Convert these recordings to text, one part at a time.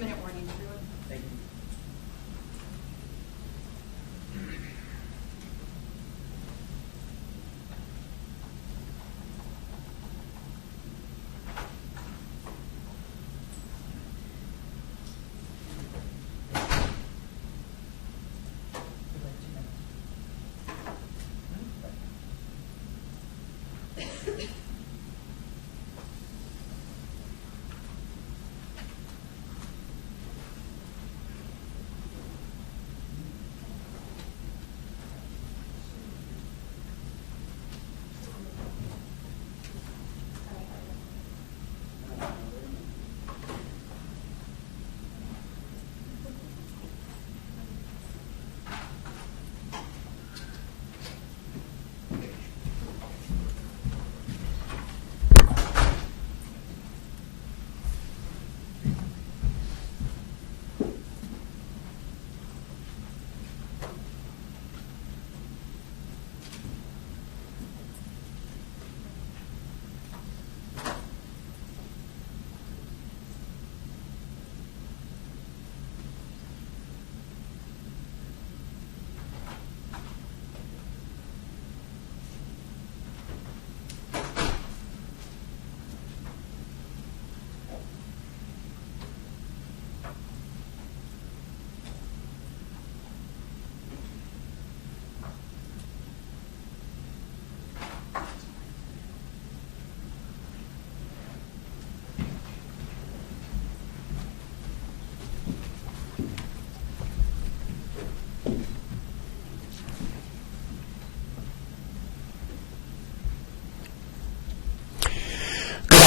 2-minute warning, everyone. Thank you.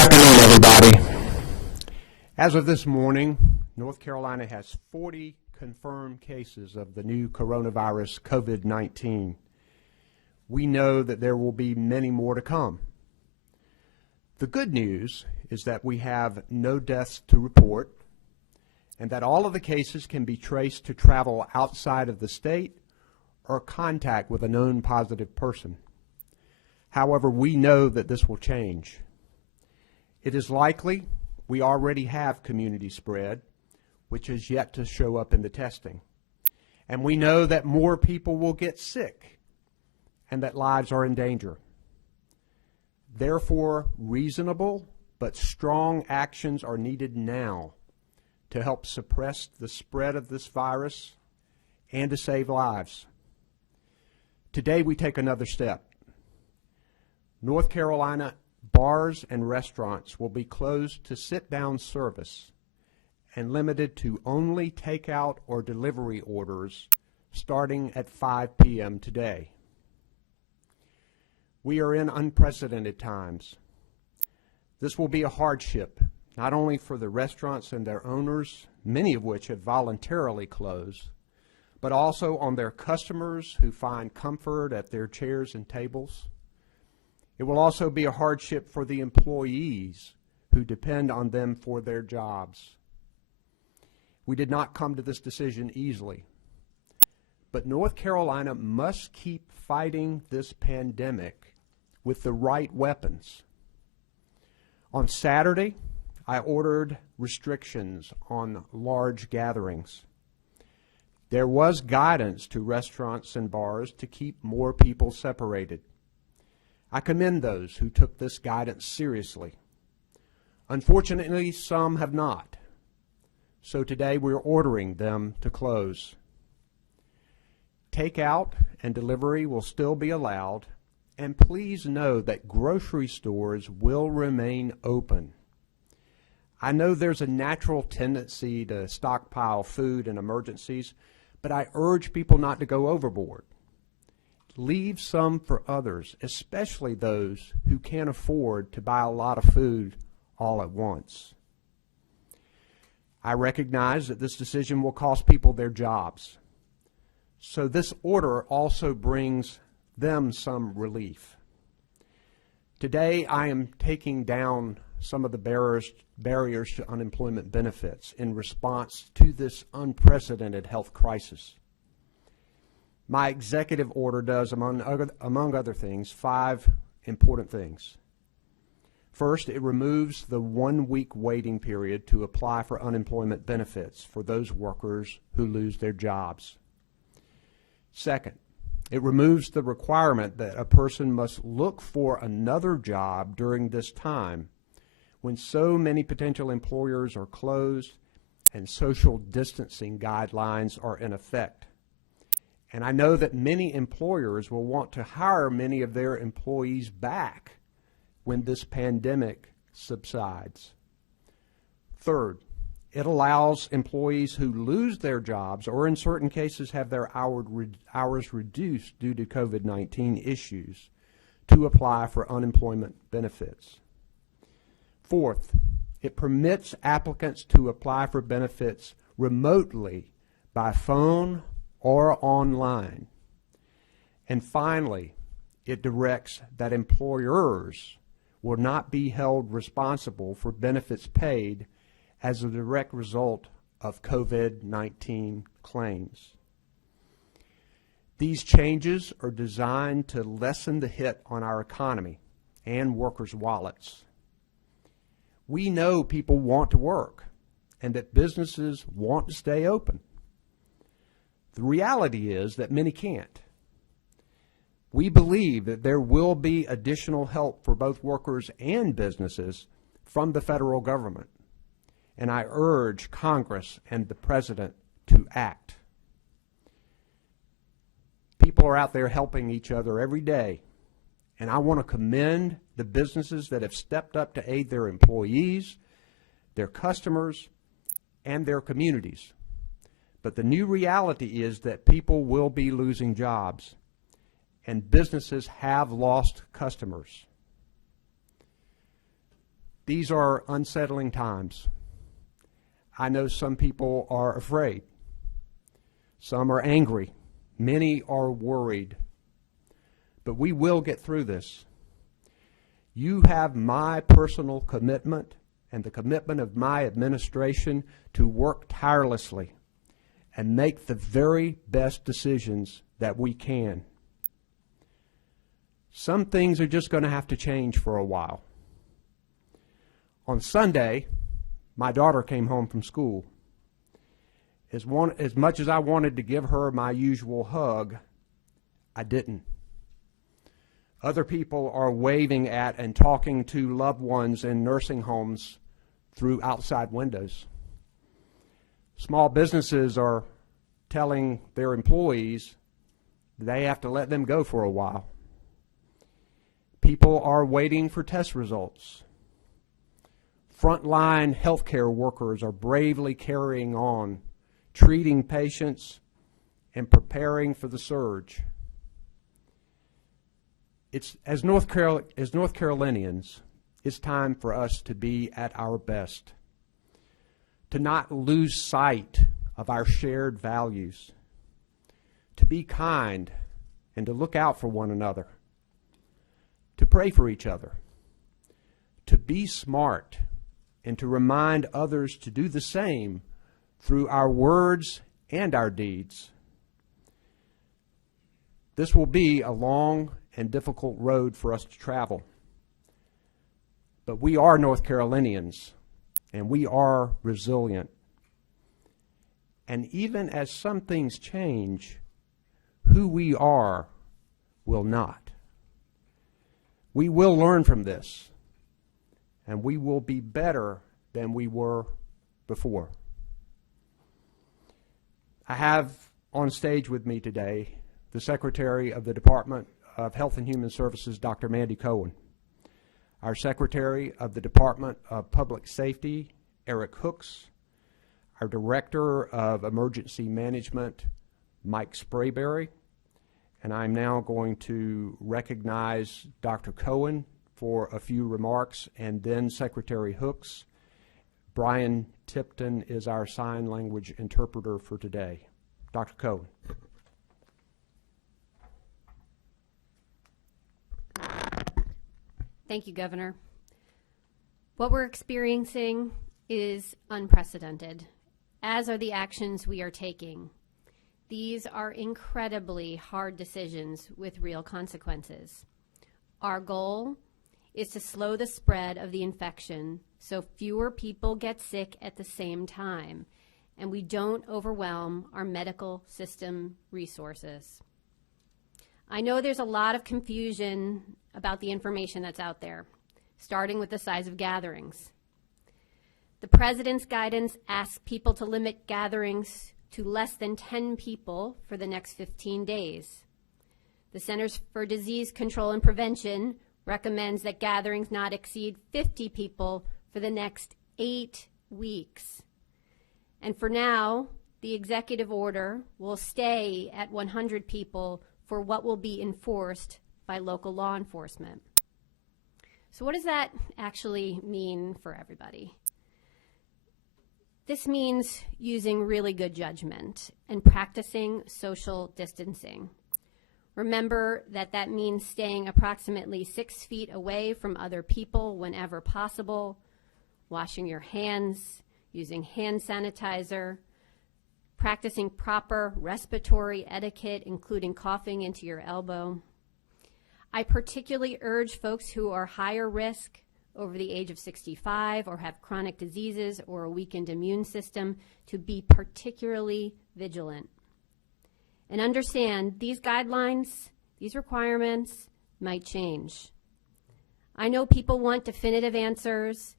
Everybody. As of this morning, North Carolina has 40 confirmed cases of the new coronavirus COVID-19. We know that there will be many more to come. The good news is that we have no deaths to report and that all of the cases can be traced to travel outside of the state or contact with a known positive person. However, we know that this will change. It is likely we already have community spread, which is yet to show up in the testing. And we know that more people will get sick and that lives are in danger. Therefore, reasonable but strong actions are needed now to help suppress the spread of this virus and to save lives. Today we take another step. North Carolina bars and restaurants will be closed to sit-down service and limited to only takeout or delivery orders starting at 5 p.m. today. We are in unprecedented times. This will be a hardship, not only for the restaurants and their owners, many of which have voluntarily closed, but also on their customers who find comfort at their chairs and tables. It will also be a hardship for the employees who depend on them for their jobs. We did not come to this decision easily, but North Carolina must keep fighting this pandemic with the right weapons. On Saturday, I ordered restrictions on large gatherings. There was guidance to restaurants and bars to keep more people separated. I commend those who took this guidance seriously. Unfortunately, some have not. So today we're ordering them to close. Takeout and delivery will still be allowed, and please know that grocery stores will remain open. I know there's a natural tendency to stockpile food in emergencies, but I urge people not to go overboard. Leave some for others, especially those who can't afford to buy a lot of food all at once. I recognize that this decision will cost people their jobs. So this order also brings them some relief. Today I am taking down some of the barriers to unemployment benefits in response to this unprecedented health crisis. My executive order does, among other things, 5 important things. First, it removes the 1-week waiting period to apply for unemployment benefits for those workers who lose their jobs. Second, it removes the requirement that a person must look for another job during this time when so many potential employers are closed and social distancing guidelines are in effect. And I know that many employers will want to hire many of their employees back when this pandemic subsides. Third, it allows employees who lose their jobs or in certain cases have their hours reduced due to COVID-19 issues to apply for unemployment benefits. Fourth, it permits applicants to apply for benefits remotely by phone or online. And finally, it directs that employers will not be held responsible for benefits paid as a direct result of COVID-19 claims. These changes are designed to lessen the hit on our economy and workers' wallets. We know people want to work and that businesses want to stay open. The reality is that many can't. We believe that there will be additional help for both workers and businesses from the federal government, and I urge Congress and the President to act. People are out there helping each other every day, and I want to commend the businesses that have stepped up to aid their employees, their customers, and their communities. But the new reality is that people will be losing jobs, and businesses have lost customers. These are unsettling times. I know some people are afraid. Some are angry. Many are worried. But we will get through this. You have my personal commitment and the commitment of my administration to work tirelessly and make the very best decisions that we can. Some things are just going to have to change for a while. On Sunday, my daughter came home from school. As much as I wanted to give her my usual hug, I didn't. Other people are waving at and talking to loved ones in nursing homes through outside windows. Small businesses are telling their employees they have to let them go for a while. People are waiting for test results. Frontline healthcare workers are bravely carrying on, treating patients and preparing for the surge. As North Carolinians, it's time for us to be at our best, to not lose sight of our shared values, to be kind and to look out for one another, to pray for each other, to be smart, and to remind others to do the same through our words and our deeds. This will be a long and difficult road for us to travel. But we are North Carolinians, and we are resilient. And even as some things change, who we are will not. We will learn from this, and we will be better than we were before. I have on stage with me today the Secretary of the Department of Health and Human Services, Dr. Mandy Cohen, our Secretary of the Department of Public Safety, Eric Hooks, our Director of Emergency Management, Mike Sprayberry, and I'm now going to recognize Dr. Cohen for a few remarks, and then Secretary Hooks. Brian Tipton is our sign language interpreter for today. Dr. Cohen. Thank you, Governor. What we're experiencing is unprecedented, as are the actions we are taking. These are incredibly hard decisions with real consequences. Our goal is to slow the spread of the infection so fewer people get sick at the same time and we don't overwhelm our medical system resources. I know there's a lot of confusion about the information that's out there, starting with the size of gatherings. The President's guidance asks people to limit gatherings to less than 10 people for the next 15 days. The Centers for Disease Control and Prevention recommends that gatherings not exceed 50 people for the next 8 weeks. And for now, the executive order will stay at 100 people for what will be enforced by local law enforcement. So what does that actually mean for everybody? This means using really good judgment and practicing social distancing. Remember that means staying approximately 6 feet away from other people whenever possible, washing your hands, using hand sanitizer, practicing proper respiratory etiquette, including coughing into your elbow. I particularly urge folks who are higher risk, over the age of 65, or have chronic diseases or a weakened immune system, to be particularly vigilant. And understand these guidelines, these requirements might change. I know people want definitive answers,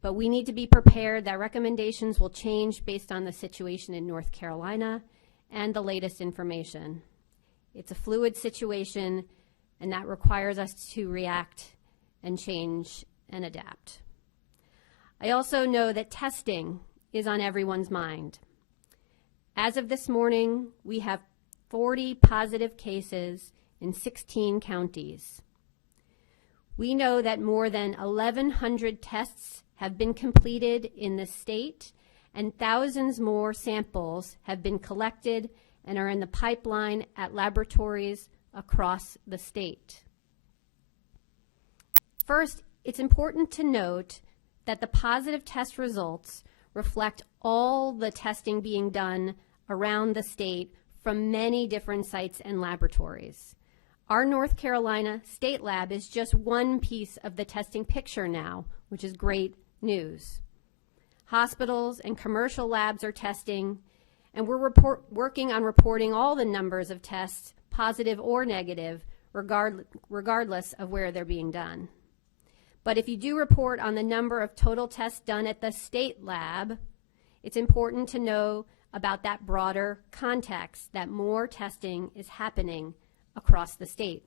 but we need to be prepared that recommendations will change based on the situation in North Carolina and the latest information. It's a fluid situation, and that requires us to react and change and adapt. I also know that testing is on everyone's mind. As of this morning, we have 40 positive cases in 16 counties. We know that more than 1,100 tests have been completed in the state, and thousands more samples have been collected and are in the pipeline at laboratories across the state. First, it's important to note that the positive test results reflect all the testing being done around the state from many different sites and laboratories. Our North Carolina State Lab is just one piece of the testing picture now, which is great news. Hospitals and commercial labs are testing, and we're working on reporting all the numbers of tests, positive or negative, regardless of where they're being done. But if you do report on the number of total tests done at the state lab, it's important to know about that broader context, that more testing is happening across the state.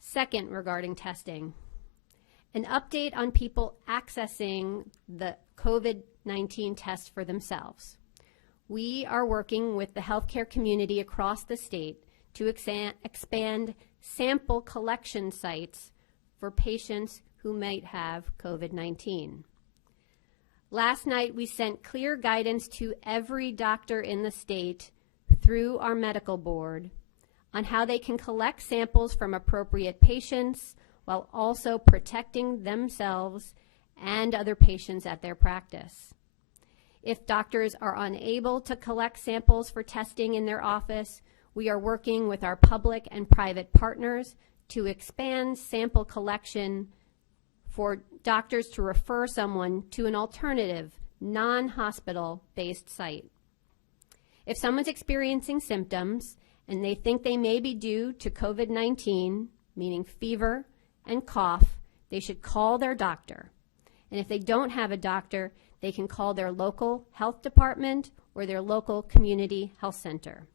Second, regarding testing, an update on people accessing the COVID-19 test for themselves. We are working with the healthcare community across the state to expand sample collection sites for patients who might have COVID-19. Last night, we sent clear guidance to every doctor in the state through our medical board on how they can collect samples from appropriate patients while also protecting themselves and other patients at their practice. If doctors are unable to collect samples for testing in their office, we are working with our public and private partners to expand sample collection for doctors to refer someone to an alternative, non-hospital-based site. If someone's experiencing symptoms and they think they may be due to COVID-19, meaning fever and cough, they should call their doctor. And if they don't have a doctor, they can call their local health department or their local community health center.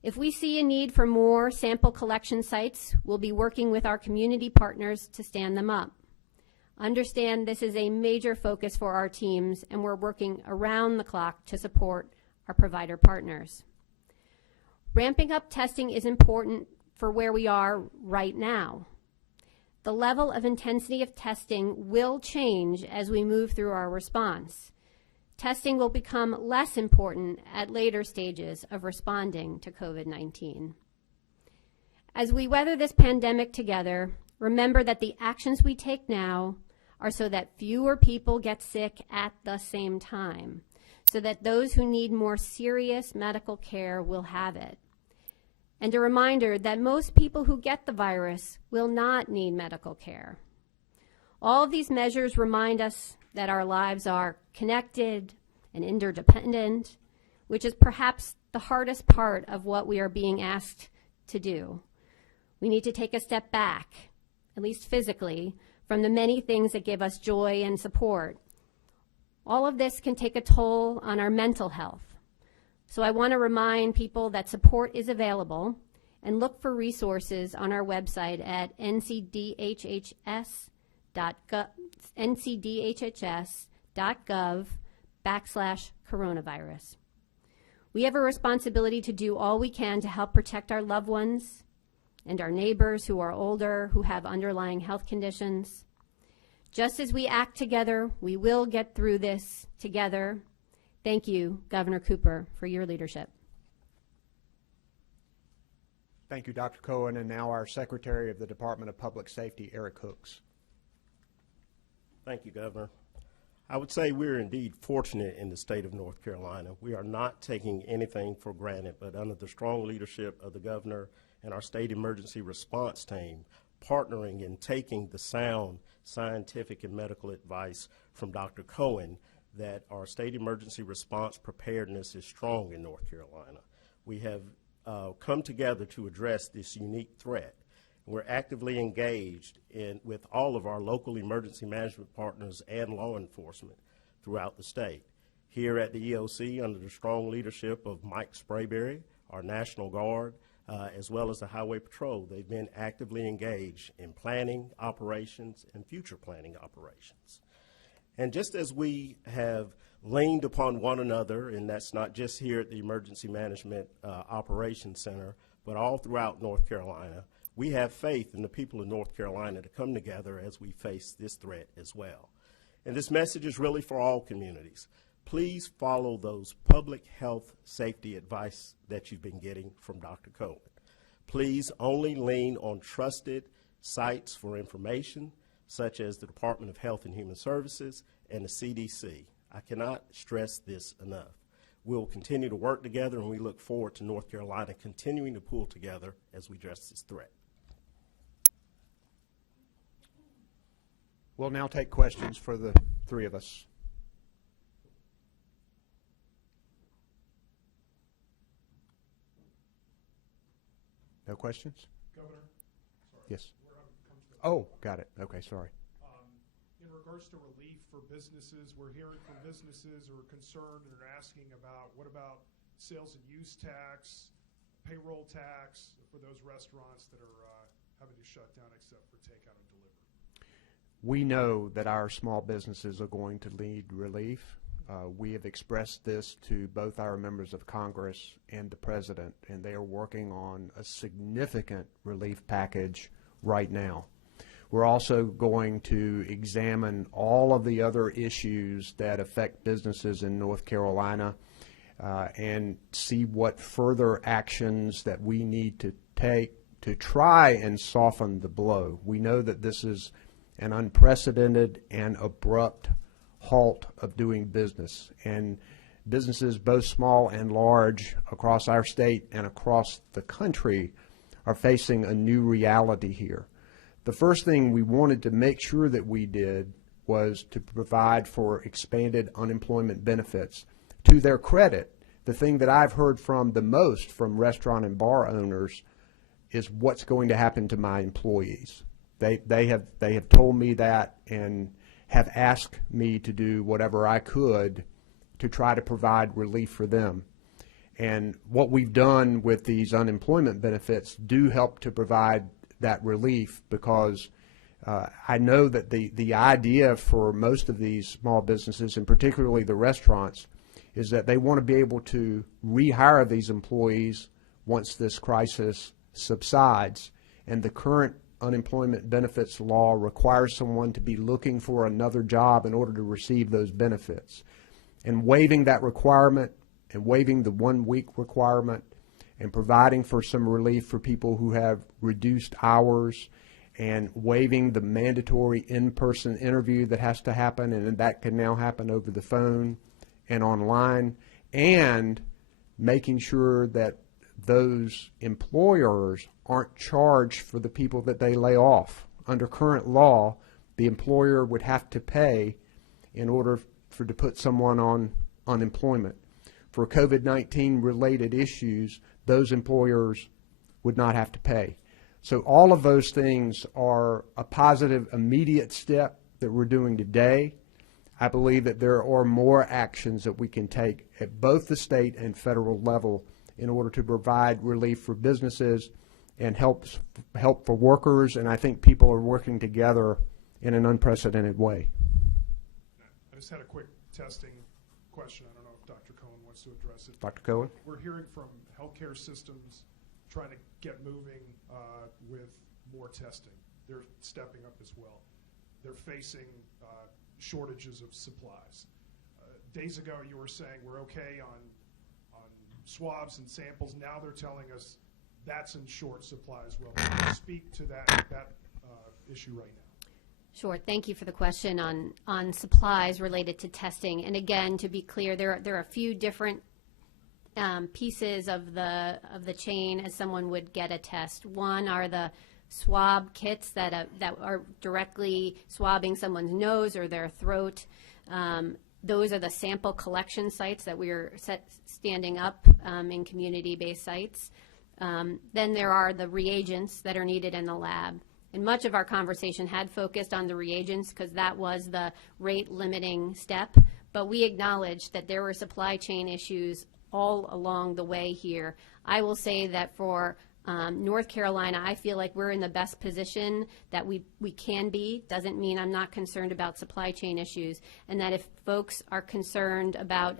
If we see a need for more sample collection sites, we'll be working with our community partners to stand them up. Understand this is a major focus for our teams, and we're working around the clock to support our provider partners. Ramping up testing is important for where we are right now. The level of intensity of testing will change as we move through our response. Testing will become less important at later stages of responding to COVID-19. As we weather this pandemic together, remember that the actions we take now are so that fewer people get sick at the same time, so that those who need more serious medical care will have it. and a reminder that most people who get the virus will not need medical care. All of these measures remind us that our lives are connected and interdependent, which is perhaps the hardest part of what we are being asked to do. We need to take a step back, at least physically, from the many things that give us joy and support. All of this can take a toll on our mental health. So I want to remind people that support is available, and look for resources on our website at ncdhhs.gov/coronavirus. We have a responsibility to do all we can to help protect our loved ones and our neighbors who are older, who have underlying health conditions. Just as we act together, we will get through this together. Thank you, Governor Cooper, for your leadership. Thank you, Dr. Cohen, and now our Secretary of the Department of Public Safety, Eric Hooks. Thank you, Governor. I would say we're indeed fortunate in the state of North Carolina. We are not taking anything for granted, but under the strong leadership of the governor and our state emergency response team, partnering and taking the sound scientific and medical advice from Dr. Cohen, that our state emergency response preparedness is strong in North Carolina. We have come together to address this unique threat. We're actively engaged with all of our local emergency management partners and law enforcement throughout the state. Here at the EOC, under the strong leadership of Mike Sprayberry, our National Guard, as well as the Highway Patrol, they've been actively engaged in planning operations and future planning operations. And just as we have leaned upon one another, and that's not just here at the Emergency Management Operations Center, but all throughout North Carolina, we have faith in the people of North Carolina to come together as we face this threat as well. And this message is really for all communities. Please follow those public health safety advice that you've been getting from Dr. Cohen. Please only lean on trusted sites for information, such as the Department of Health and Human Services and the CDC. I cannot stress this enough. We'll continue to work together, and we look forward to North Carolina continuing to pull together as we address this threat. We'll now take questions for the three of us. No questions? Governor, sorry. Yes. Comes to Oh, got it. Okay, sorry. in regards to relief for businesses, we're hearing from businesses who are concerned and are asking about what about sales and use tax, payroll tax for those restaurants that are having to shut down except for takeout and delivery. We know that our small businesses are going to need relief. We have expressed this to both our members of Congress and the President, and they are working on a significant relief package right now. We're also going to examine all of the other issues that affect businesses in North Carolina and see what further actions that we need to take to try and soften the blow. We know that this is an unprecedented and abrupt halt of doing business, and businesses both small and large across our state and across the country are facing a new reality here. The first thing we wanted to make sure that we did was to provide for expanded unemployment benefits. To their credit, the thing that I've heard from the most from restaurant and bar owners is what's going to happen to my employees. They have told me that and have asked me to do whatever I could to try to provide relief for them. And what we've done with these unemployment benefits do help to provide that relief, because I know that the idea for most of these small businesses, and particularly the restaurants, is that they want to be able to rehire these employees once this crisis subsides. And the current unemployment benefits law requires someone to be looking for another job in order to receive those benefits. And waiving that requirement and waiving the 1 week requirement and providing for some relief for people who have reduced hours and waiving the mandatory in-person interview that has to happen, and that can now happen over the phone and online, and making sure that those employers aren't charged for the people that they lay off. Under current law, the employer would have to pay in order to put someone on unemployment. For COVID-19 related issues, those employers would not have to pay. So all of those things are a positive immediate step that we're doing today. I believe that there are more actions that we can take at both the state and federal level in order to provide relief for businesses and help for workers, and I think people are working together in an unprecedented way. I just had a quick testing question. I don't know if Dr. Cohen wants to address it. Dr. Cohen? We're hearing from healthcare systems trying to get moving with more testing. They're stepping up as well. They're facing shortages of supplies. Days ago, you were saying we're okay on swabs and samples. Now they're telling us that's in short supply as well. Can you speak to that issue right now? Sure. Thank you for the question on supplies related to testing. And again, to be clear, there are a few different pieces of the chain as someone would get a test. One are the swab kits that are directly swabbing someone's nose or their throat. Those are the sample collection sites that we're standing up in community-based sites. Then there are the reagents that are needed in the lab. And much of our conversation had focused on the reagents because that was the rate-limiting step. But we acknowledged that there were supply chain issues all along the way here. I will say that for North Carolina, I feel like we're in the best position that we can be. Doesn't mean I'm not concerned about supply chain issues, and that if folks are concerned about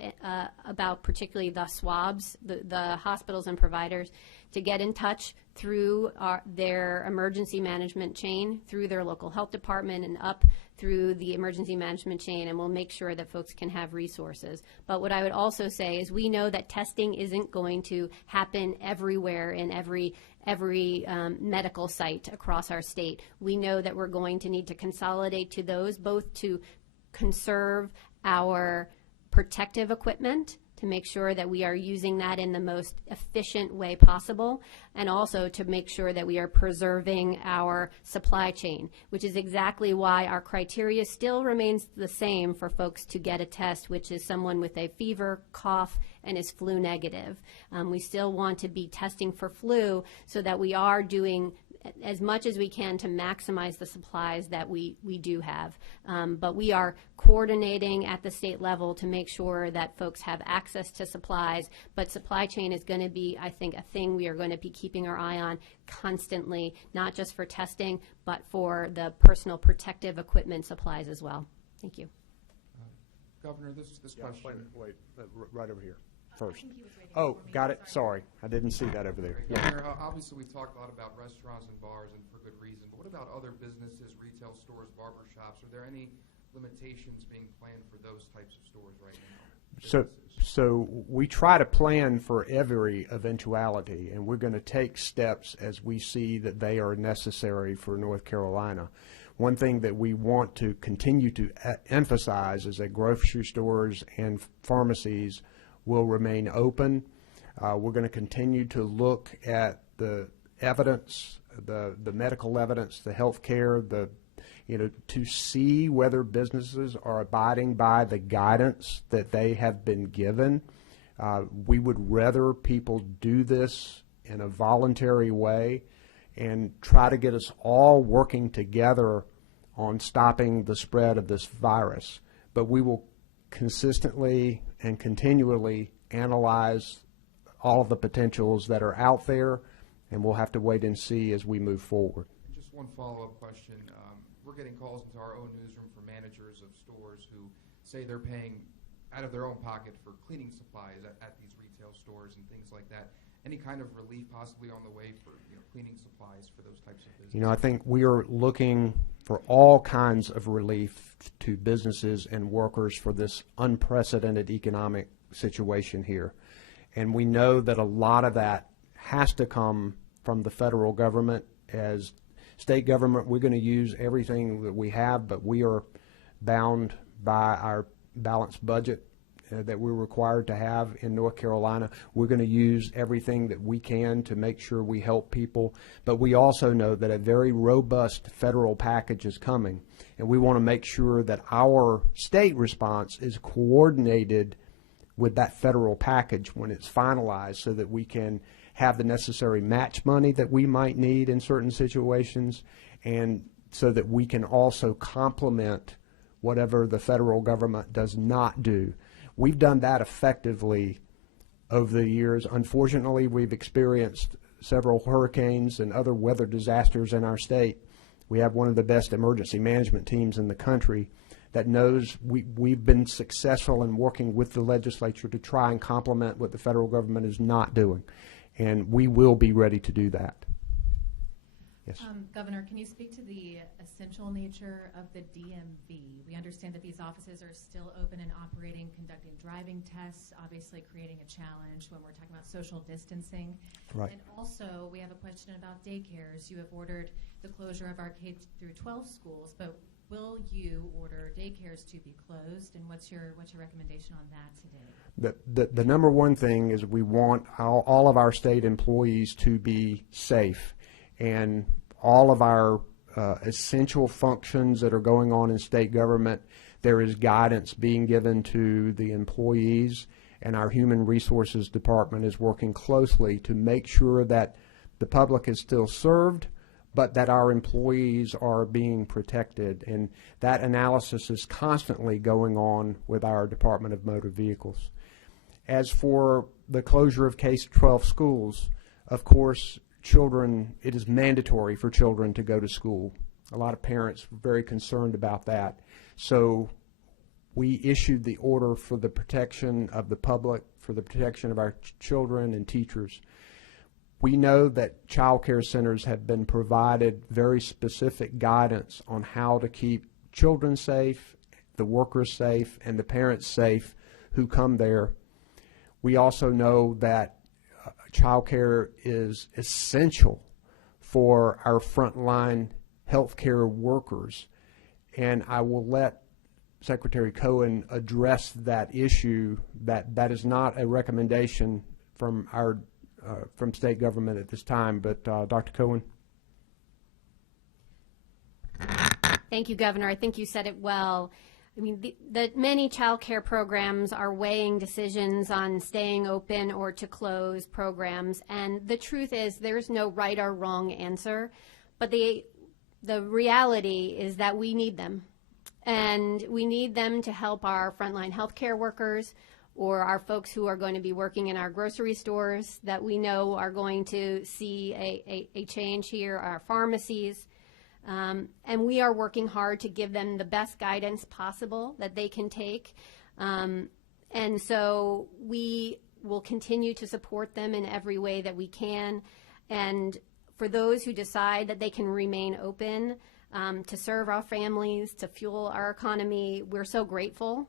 particularly the swabs, the hospitals and providers, to get in touch through their emergency management chain, through their local health department and up through the emergency management chain, and we'll make sure that folks can have resources. But what I would also say is we know that testing isn't going to happen everywhere in every medical site across our state. We know that we're going to need to consolidate to those, both to conserve our protective equipment, to make sure that we are using that in the most efficient way possible, and also to make sure that we are preserving our supply chain, which is exactly why our criteria still remains the same for folks to get a test, which is someone with a fever, cough, and is flu negative. We still want to be testing for flu so that we are doing as much as we can to maximize the supplies that we do have. But we are coordinating at the state level to make sure that folks have access to supplies. But supply chain is going to be, I think, a thing we are going to be keeping our eye on constantly, not just for testing, but for the personal protective equipment supplies as well. Thank you. Governor, this question. Wait, right over here. First. Oh, got it. Sorry. I didn't see that over there. Yeah. Governor, obviously we've talked a lot about restaurants and bars, and for good reason, but what about other businesses, retail stores, barber shops? Are there any limitations being planned for those types of stores right now? So we try to plan for every eventuality, and we're going to take steps as we see that they are necessary for North Carolina. One thing that we want to continue to emphasize is that grocery stores and pharmacies will remain open. We're going to continue to look at the evidence, the medical evidence, the health care, to see whether businesses are abiding by the guidance that they have been given. We would rather people do this in a voluntary way and try to get us all working together on stopping the spread of this virus. But we will consistently and continually analyze all of the potentials that are out there, and we'll have to wait and see as we move forward. Just one follow-up question. We're getting calls into our own newsroom from managers of stores who say they're paying out of their own pocket for cleaning supplies at these retail stores and things like that. Any kind of relief possibly on the way for cleaning supplies for those types of businesses? I think we are looking for all kinds of relief to businesses and workers for this unprecedented economic situation here. And we know that a lot of that has to come from the federal government. As state government, we're going to use everything that we have, but we are bound by our balanced budget that we're required to have in North Carolina. We're going to use everything that we can to make sure we help people, but we also know that a very robust federal package is coming, and we want to make sure that our state response is coordinated with that federal package when it's finalized, so that we can have the necessary match money that we might need in certain situations, and so that we can also complement whatever the federal government does not do. We've done that effectively over the years. Unfortunately, we've experienced several hurricanes and other weather disasters in our state. We have one of the best emergency management teams in the country that knows we've been successful in working with the legislature to try and complement what the federal government is not doing. And we will be ready to do that. Yes. Governor, can you speak to the essential nature of the DMV? We understand that these offices are still open and operating, conducting driving tests, obviously creating a challenge when we're talking about social distancing. Right. And also, we have a question about daycares. You have ordered the closure of our K through 12 schools, but will you order daycares to be closed? And what's your recommendation on that today? The number one thing is we want all of our state employees to be safe, and all of our essential functions that are going on in state government, there is guidance being given to the employees, and our Human Resources Department is working closely to make sure that the public is still served, but that our employees are being protected. And that analysis is constantly going on with our Department of Motor Vehicles. As for the closure of K-12 schools, of course, children, it is mandatory for children to go to school. A lot of parents are very concerned about that. So we issued the order for the protection of the public, for the protection of our children and teachers. We know that child care centers have been provided very specific guidance on how to keep children safe, the workers safe, and the parents safe who come there. We also know that child care is essential for our frontline healthcare workers, and I will let Secretary Cohen address that issue. That is not a recommendation from our from state government at this time, but Dr. Cohen. Thank you, Governor. I think you said it well. I mean, the many child care programs are weighing decisions on staying open or to close programs, and the truth is there's no right or wrong answer, but the reality is that we need them, and we need them to help our frontline healthcare workers or our folks who are going to be working in our grocery stores that we know are going to see a change here, our pharmacies. And we are working hard to give them the best guidance possible that they can take. And so we will continue to support them in every way that we can. And for those who decide that they can remain open to serve our families, to fuel our economy, we're so grateful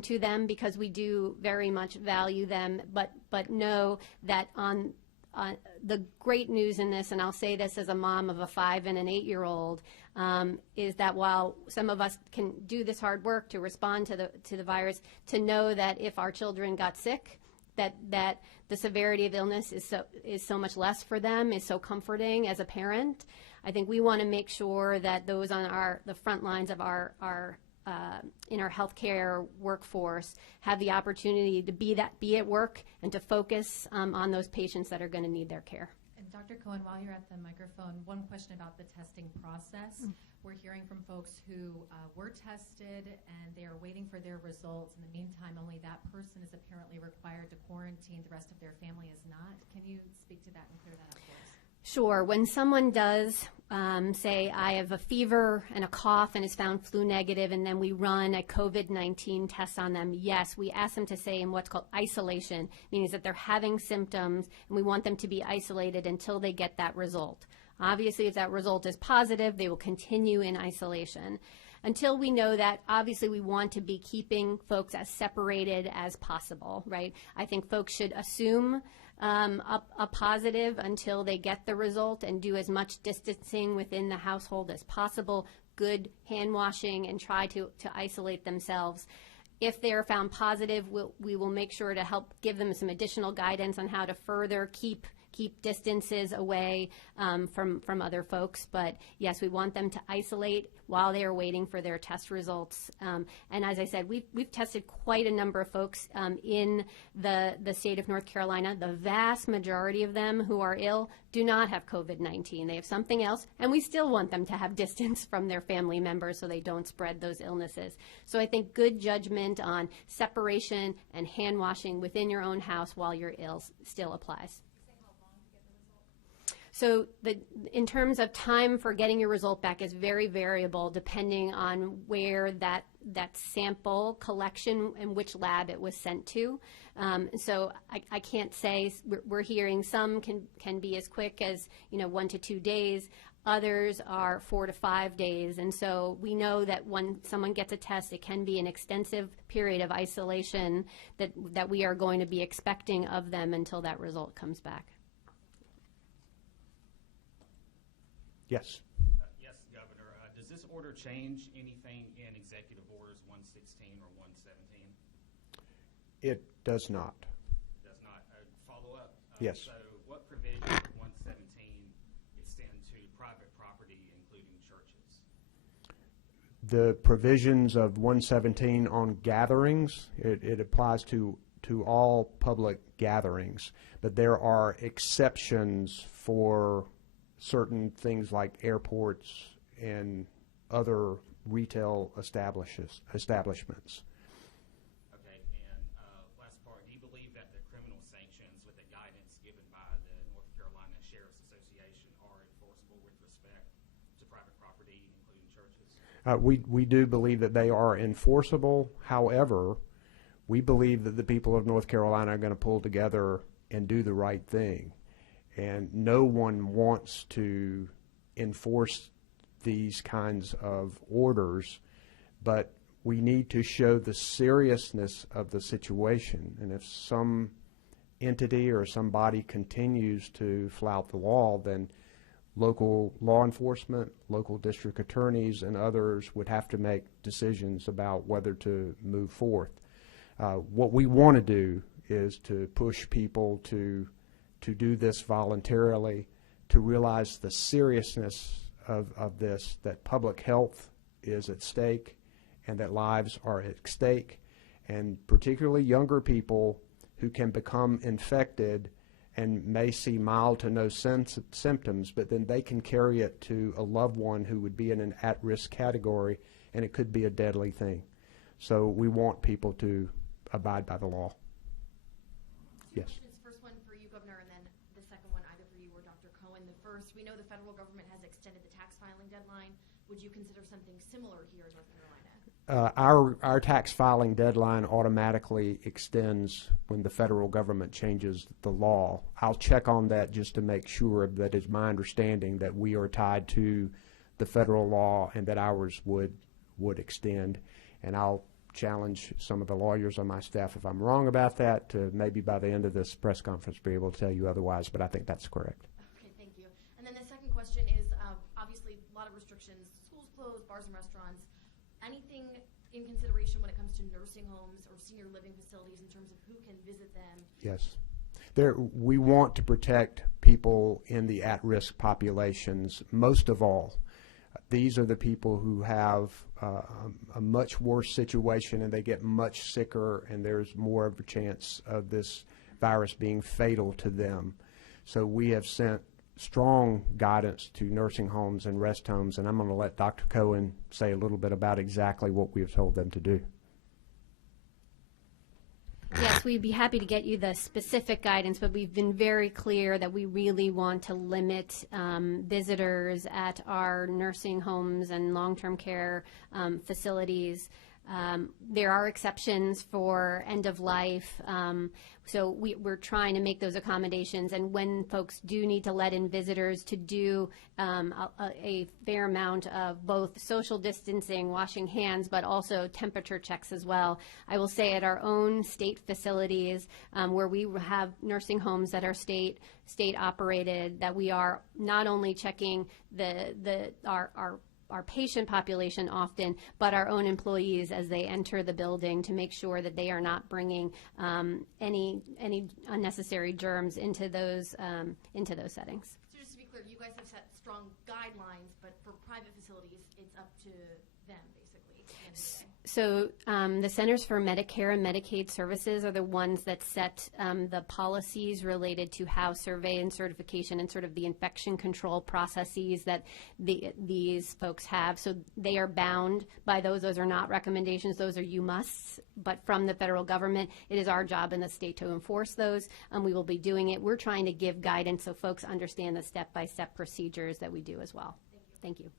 to them because we do very much value them, but know that on the great news in this, and I'll say this as a mom of a 5 and an 8-year-old, is that while some of us can do this hard work to respond to the virus, to know that if our children got sick, that the severity of illness is so much less for them, is so comforting as a parent. I think we want to make sure that those on the front lines of our in our healthcare workforce have the opportunity to be at work and to focus on those patients that are going to need their care. And Dr. Cohen, while you're at the microphone, one question about the testing process. We're hearing from folks who were tested and they are waiting for their results. In the meantime, only that person is apparently required to quarantine. The rest of their family is not. Can you speak to that and clear that up for us? Sure. When someone does say, I have a fever and a cough and is found flu negative, and then we run a COVID-19 test on them, yes, we ask them to stay in what's called isolation, meaning that they're having symptoms, and we want them to be isolated until they get that result. Obviously, if that result is positive, they will continue in isolation. Until we know that, obviously, we want to be keeping folks as separated as possible, right? I think folks should assume a positive until they get the result and do as much distancing within the household as possible, good hand washing, and try to isolate themselves. If they are found positive, we will make sure to help give them some additional guidance on how to further keep distances away from other folks. But yes, we want them to isolate while they are waiting for their test results. And as I said, we've tested quite a number of folks in the state of North Carolina. The vast majority of them who are ill do not have COVID-19. They have something else, and we still want them to have distance from their family members so they don't spread those illnesses. So I think good judgment on separation and hand washing within your own house while you're ill still applies. So in terms of time for getting your result back is very variable depending on where that sample collection and which lab it was sent to. So I can't say. We're hearing some can be as quick as 1 to 2 days. Others are 4 to 5 days. And so we know that when someone gets a test, it can be an extensive period of isolation that we are going to be expecting of them until that result comes back. Yes. Yes, Governor. Does this order change anything in Executive Orders 116 or 117? It does not. Does not. Follow up. Yes. So what provisions of 117 extend to private property, including churches? The provisions of 117 on gatherings, it applies to all public gatherings, but there are exceptions for certain things like airports and other retail establishments. Okay, and last part, do you believe that the criminal sanctions with the guidance given by the North Carolina Sheriff's Association are enforceable with respect to private property, including churches? We do believe that they are enforceable. However, we believe that the people of North Carolina are going to pull together and do the right thing. And no one wants to enforce these kinds of orders, but we need to show the seriousness of the situation. And if some entity or somebody continues to flout the law, then local law enforcement, local district attorneys, and others would have to make decisions about whether to move forth. What we want to do is to push people to do this voluntarily, to realize the seriousness of this, that public health is at stake and that lives are at stake, and particularly younger people who can become infected and may see mild to no symptoms, but then they can carry it to a loved one who would be in an at-risk category, and it could be a deadly thing. So we want people to abide by the law. Yes. First one for you, Governor, and then the second one either for you or Dr. Cohen. The first, we know the federal government has extended the tax filing deadline. Would you consider something similar here in North Carolina? Our tax filing deadline automatically extends when the federal government changes the law. I'll check on that just to make sure that it's my understanding that we are tied to the federal law and that ours would extend. And I'll challenge some of the lawyers on my staff if I'm wrong about that, to maybe by the end of this press conference be able to tell you otherwise, but I think that's correct. Okay, thank you. And then the second question is obviously a lot of restrictions, schools closed, bars and restaurants. Anything in consideration when it comes to nursing homes or senior living facilities in terms of who can visit them? Yes. We want to protect people in the at-risk populations most of all. These are the people who have a much worse situation, and they get much sicker, and there's more of a chance of this virus being fatal to them. So we have sent strong guidance to nursing homes and rest homes, and I'm going to let Dr. Cohen say a little bit about exactly what we have told them to do. Yes, we'd be happy to get you the specific guidance, but we've been very clear that we really want to limit visitors at our nursing homes and long-term care facilities. There are exceptions for end of life, so we're trying to make those accommodations. And when folks do need to let in visitors, to do a fair amount of both social distancing, washing hands, but also temperature checks as well. I will say at our own state facilities, where we have nursing homes that are state operated, that we are not only checking our our patient population often, but our own employees as they enter the building to make sure that they are not bringing any unnecessary germs into those settings. So just to be clear, you guys have set strong guidelines, but for private facilities, it's up to them, basically, at the end of the day. So the Centers for Medicare and Medicaid Services are the ones that set the policies related to how survey and certification and sort of the infection control processes that these folks have. So they are bound by those. Those are not recommendations. Those are you musts. But from the federal government, it is our job in the state to enforce those. We will be doing it. We're trying to give guidance so folks understand the step-by-step procedures that we do as well. Thank you.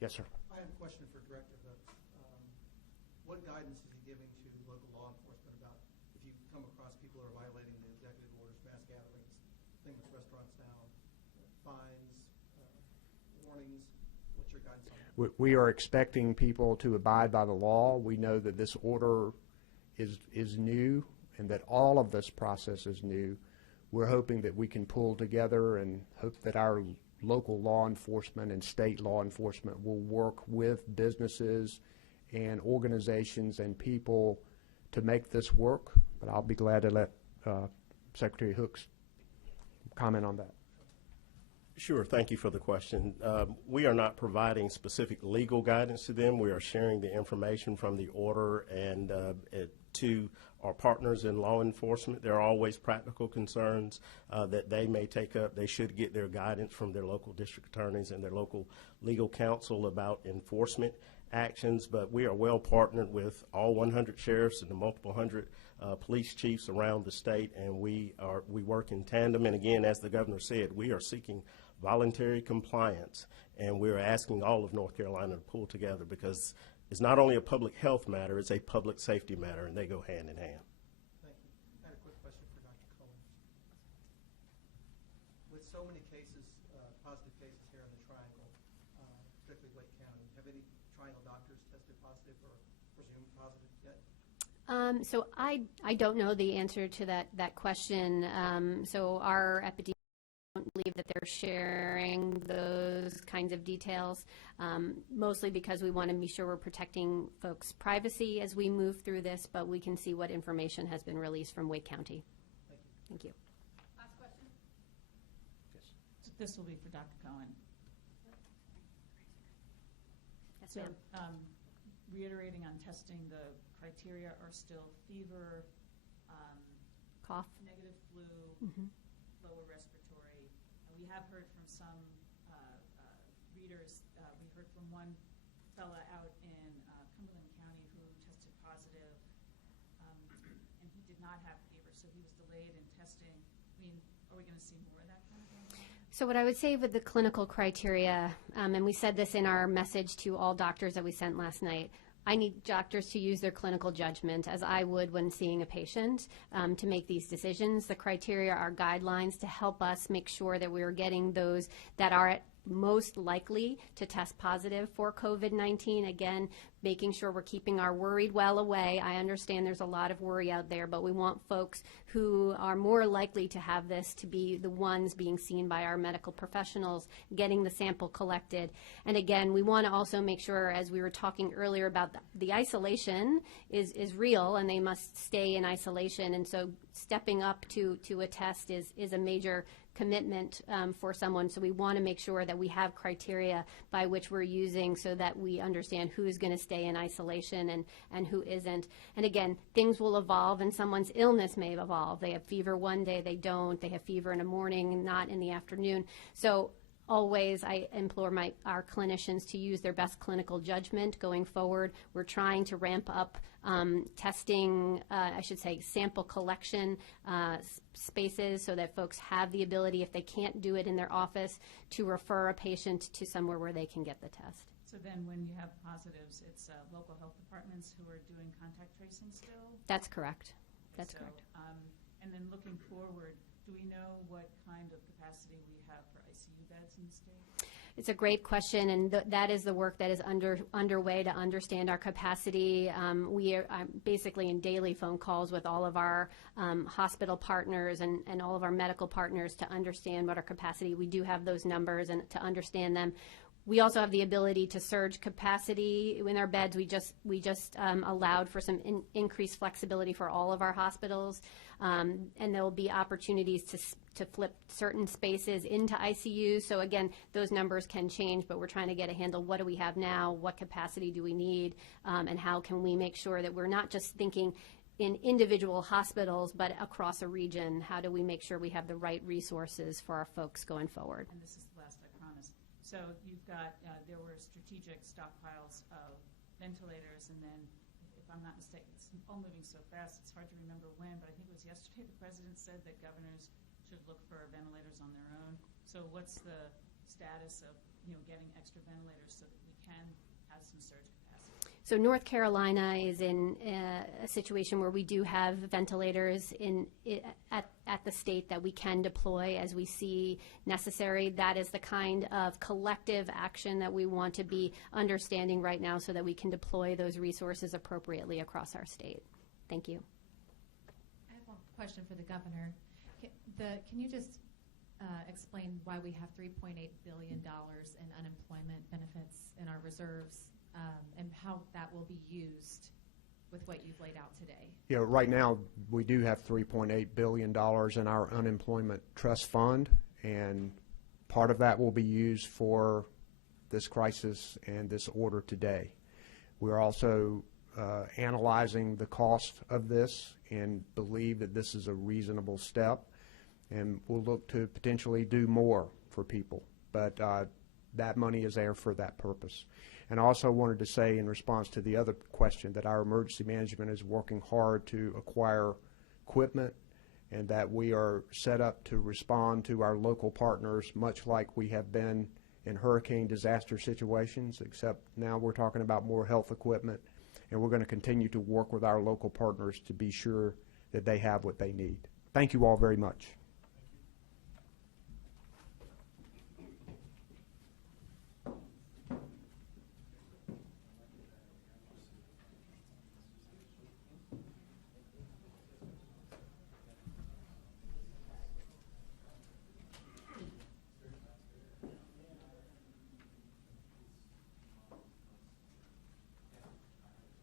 Yes, sir. I have a question for Director Hooks. What guidance is he giving to local law enforcement about if you come across people who are violating the executive orders, mass gatherings, thing with restaurants now, fines, warnings? What's your guidance on that? We are expecting people to abide by the law. We know that this order is new and that all of this process is new. We're hoping that we can pull together and hope that our local law enforcement and state law enforcement will work with businesses and organizations and people to make this work. But I'll be glad to let Secretary Hooks comment on that. Sure. Thank you for the question. We are not providing specific legal guidance to them. We are sharing the information from the order and to our partners in law enforcement. There are always practical concerns that they may take up. They should get their guidance from their local district attorneys and their local legal counsel about enforcement actions, but we are well partnered with all 100 sheriffs and the multiple hundred police chiefs around the state, and we work in tandem. And again, as the governor said, we are seeking voluntary compliance, and we're asking all of North Carolina to pull together because it's not only a public health matter, it's a public safety matter, and they go hand in hand. Thank you. I had a quick question for Dr. Cullen. With so many cases, positive cases here in the Triangle, particularly Wake County, have any Triangle doctors tested positive or presumed positive yet? So I don't know the answer to that question. So our epidemiologists don't believe that they're sharing those kinds of details, mostly because we want to be sure we're protecting folks' privacy as we move through this, but we can see what information has been released from Wake County. Thank you. Thank you. Last question. This will be for Dr. Cohen. Yes, So, ma'am. reiterating on testing, the criteria are still fever, Cough. negative flu, lower respiratory. We have heard from some readers. We heard from one fella out in Cumberland County who tested positive, and he did not have fever, so he was delayed in testing. I mean, are we going to see more of that kind of thing? So what I would say with the clinical criteria, and we said this in our message to all doctors that we sent last night, I need doctors to use their clinical judgment, as I would when seeing a patient, to make these decisions. The criteria are guidelines to help us make sure that we are getting those that are most likely to test positive for COVID-19. Again, making sure we're keeping our worried well away. I understand there's a lot of worry out there, but we want folks who are more likely to have this to be the ones being seen by our medical professionals, getting the sample collected. And again, we want to also make sure, as we were talking earlier about the isolation is real, and they must stay in isolation. And so stepping up to a test is a major commitment for someone. So we want to make sure that we have criteria by which we're using so that we understand who's going to stay in isolation and who isn't. And again, things will evolve, and someone's illness may evolve. They have fever one day, they don't. They have fever in the morning, not in the afternoon. So always I implore our clinicians to use their best clinical judgment going forward. We're trying to ramp up testing, sample collection spaces so that folks have the ability, if they can't do it in their office, to refer a patient to somewhere where they can get the test. So then when you have positives, it's local health departments who are doing contact tracing still? That's correct. That's so, correct. And then looking forward, do we know what kind of capacity we have for ICU beds in the state? It's a great question, and that is the work that is underway to understand our capacity. We are basically in daily phone calls with all of our hospital partners and all of our medical partners to understand what our capacity. We do have those numbers and to understand them. We also have the ability to surge capacity in our beds. We just allowed for some increased flexibility for all of our hospitals, and there will be opportunities to flip certain spaces into ICU. So again, those numbers can change, but we're trying to get a handle. What do we have now? What capacity do we need? And how can we make sure that we're not just thinking in individual hospitals, but across a region? How do we make sure we have the right resources for our folks going forward? And this is the last, I promise. So you've got, there were strategic stockpiles of ventilators, and then, if I'm not mistaken, it's all moving so fast, it's hard to remember when, but I think it was yesterday the president said that governors should look for ventilators on their own. So what's the status of, getting extra ventilators so that we can have some surge capacity? So North Carolina is in a situation where we do have ventilators at the state that we can deploy as we see necessary. That is the kind of collective action that we want to be understanding right now so that we can deploy those resources appropriately across our state. Thank you. I have one question for the governor. Can you just explain why we have $3.8 billion in unemployment benefits in our reserves, and how that will be used with what you've laid out today? Yeah, right now we do have $3.8 billion in our unemployment trust fund, and part of that will be used for this crisis and this order today. We're also analyzing the cost of this and believe that this is a reasonable step, and we'll look to potentially do more for people, but that money is there for that purpose. And I also wanted to say, in response to the other question, that our emergency management is working hard to acquire equipment, and that we are set up to respond to our local partners much like we have been in hurricane disaster situations, except now we're talking about more health equipment, and we're going to continue to work with our local partners to be sure that they have what they need. Thank you all very much.